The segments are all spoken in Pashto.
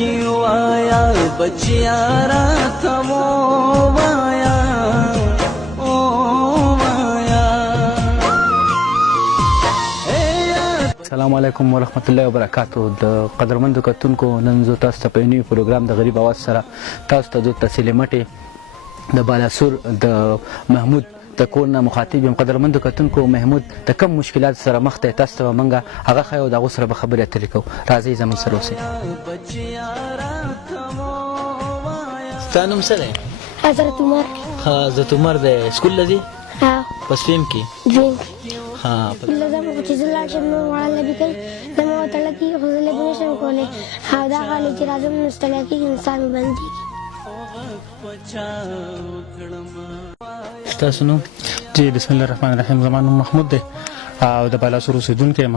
کی وایا بچیا راته ووایا السلام علیکم ورحمت الله وبرکاتو. د قدرمندو کتونکو نن زه تاسو ته په نوي پروګرام د غریب اواز سره تاسو ته د تحصیل مټې د بالاسور د محمود د کور نه مخاطب یم. قدرمندو کتونکو محمود د کوم مشکلات سره مخ دی تاسو ته به موږ هغه ښیو د هغو سره به خبرې اترې کوو. راځئ زموږ سره اوسئ. ستا نوم څه دی؟ حضرت عمر. حضرت عمر دی. سکول له ځې؟ په سویم کې؟ دویم. لازم چې زه لاړ شم نو وړه لبي کوي زما وتړه کېږي خو زه لبي نه شم کولی او دا غالي چې راځم نو ستړی کېږي نو ساه مې بندېږي. ستاسو نوم؟ جی بسم الله الرحمن الرحیم. زما نوم محمود دی او د بالاسور اوسېدونکی یم.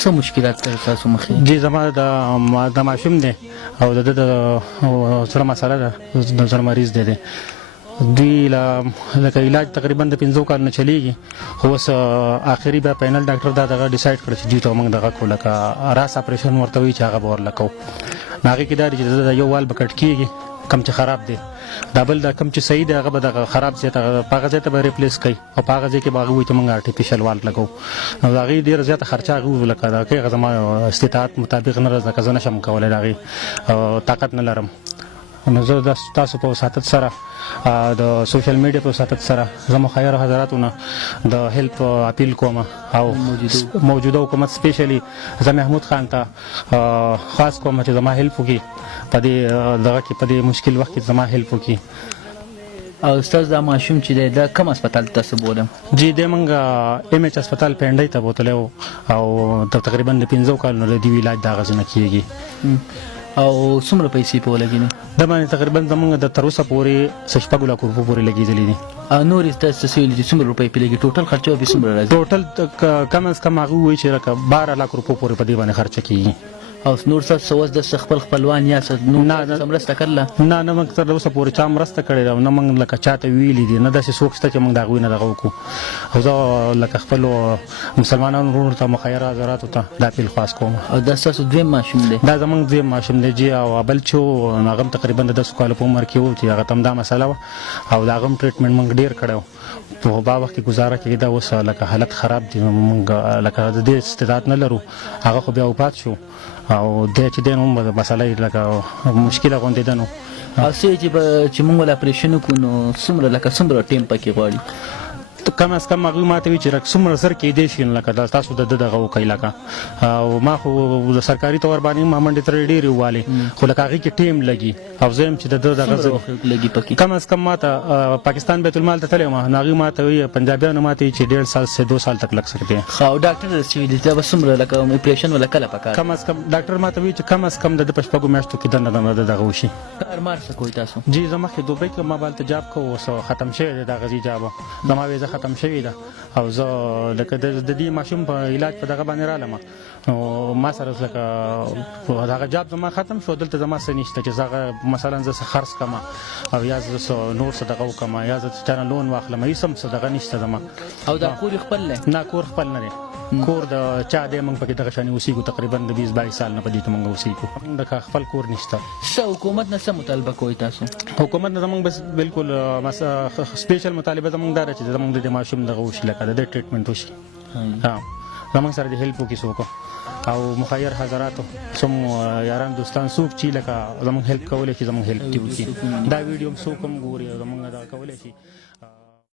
څه مشکلات سره تاسو مخ یې؟ جی زما د ماشوم دی او د ده د زړه مسله ده، د زړه مریض دی. دوی لکه علاج تقریبا د 5 کال نه چلیږي خو اوس آخري بیا پینل ډاکټر دا دغه ډیسایډ کړ چې دوی ته موږ دغه کړو لکه راس اپریشن ورته وایي چې هغه به ورله کوو. نو هغې کې دا دی چې د یو وال به کټ کېږي کم چې خراب دی، دا بل دا کم چې صحیح دی هغه به دغه خراب ځای ته په هغه ځای ته به ریپلیس کوي او په هغه ځای کې به هغه وایي چې موږ ارټیفیشل وال لګوو. نو د هغې ډېره زیاته خرچه هغه وویل لکه د هغې زما استطاعت مطابق نه راځي، لکه زه نه شم کولی د هغې طاقت نه لرم. نو زه د تاسو په وساطت سره د سوشل میډیا په وساطت سره زه مخیر حضراتو نه د هیلپ اپیل کوم او موجوده حکومت سپیشلی زه محمود خان ته خاص کوم چې زما هیلپ وکړي په دې دغه کې، په دې مشکل وخت کې زما هیلپ وکړي. او ستاسو دا ماشوم چې دی دا کوم هسپتال ته تاسو بولم؟ جی دی موږ ام ایچ هسپتال پینډۍ ته بوتلی وو او تقریبا د 15 کالونو د دې علاج د هغه ځای نه کېږي. او څومره پیسې په ولګېدې؟ دا باندې تقریبا زموږ د تر اوسه پورې 6 لک روپو پورې لګېدلي دي. نورې تاسو څه ویلي چې څومره روپۍ پرې لګي؟ ټوټل خرچه به څومره راځي؟ ټوټل کم از کم هغه وایي چې لکه 12 لک روپو پورې په دې باندې خرچه کېږي. او نور تاسو اوس د خپل خپلوان یا څه مرسته کړله؟ نه موږ تر اوسه پورې چا مرسته کړې ده او نه موږ لکه چاته ویلي دي، نه داسې څوک شته چې موږ د هغوی نه دغه وکړو. او زه لکه خپلو مسلمانانو وروڼو ته مخیره حضراتو ته دا اپیل خاص کوم. او دا ستاسو دویم ماشوم دی؟ دا زموږ دویم ماشوم دی جی. او بل چې و هغه هم تقریبا د 10 کالو په عمر کې و چې هغه ته هم دا مسله وه او د هغه هم ټریټمنټ موږ ډېر کړی و. په با وخت کې ګزاره کېده، اوس لکه حالت خراب دی، موږ لکه د دې استطاعت نه لرو. هغه خو بیا وفات شو او دی چې دی نو مسله یې لکه مشکله غوندې ده. نو او چې موږ ول اپریشن وکړو نو څومره ټیم پکې غواړي؟ کم از کم هغوی ماته وایي چې څومره زر کېدی شي لکه تاسو د دغه وکئ لکه. او ما خو د سرکاري طور باندې ما منډې ترې ډېرې ووالې خو لکه هغې کې ټیم لګي او زه یم چې د ده دغه لګي پکې. کم از کم ماته پاکستان بیت المال ته تللی وم نو هغوی ماته وایي پنجابیانو ماته وایي چې 1.5 سال سے 2 سال تک لگ سکتے ہیں. او ډاکټر څه ویلي دا به څومره لکه اپریشن ولا کله پکار؟ کم از کم ډاکټر ماته وایي چې کم از کم د ده په 6 میاشتو کې دننه دغه وشي. کار مار څه کوئ تاسو؟ جی زه مخکې دوبۍ کې ما به هلته جاب کوو، اوس ختم شوی دی دا غذي جاب، زما ویزه ختم شوې ده او زه لکه د دې ماشوم په علاج په دغه باندې رالم نو ما سره لکه دغه جاب زما ختم شو، دلته زما څه نشته چې زه مثلا زه څه خرڅ کړم او یا زه نور څه دغه وکړم یا زه چا نه لون واخلم، هېڅ هم څه دغه نشته زما. او دا کور خپل دی؟ نه کور خپل نه دی، کور د چا دی. موږ پکې دغه شانې اوسېږو تقریبا د 20-22 سال نه په دې کې موږ اوسېږو. د خپل کور نشته. څه حکومت نه څه مطالبه کوئ تاسو؟ حکومت نه زموږ بس بالکل سپیشل مطالبه زموږ دا ده چې زموږ د ماشوم دغه وشي لکه د دې ټریټمنټ وشي. زموږ سره د هیلپ وکړي څوک او مخیر حضراتو څوم یاران دوستان څوک چې لکه زموږ هیلپ کولی شي زموږ هیلپ دې وکړي. دا ویډیو هم څوک هم ګوري او زموږ دا کولی شي